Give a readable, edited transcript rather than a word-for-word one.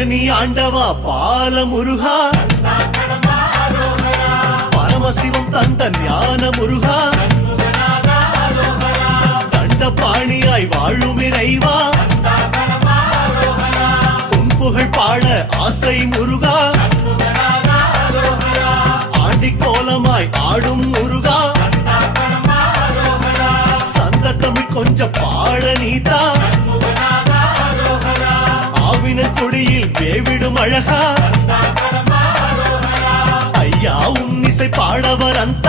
பழனி ஆண்டவா பால முருகா, பரமசிவம் தந்த ஞான முருகா, தண்டபாணியாய் வாழும் இறைவா, உன் புகழ் பாட ஆசை முருகா, ஆண்டி கோலமாய் ஆடும் முருகா, சந்த தமிழ் கொஞ்சம் பாட நீதா, ஆவின கொடியில் வேவிடும் அழகா, ஐயா உன்னிசை பாடவர் அந்த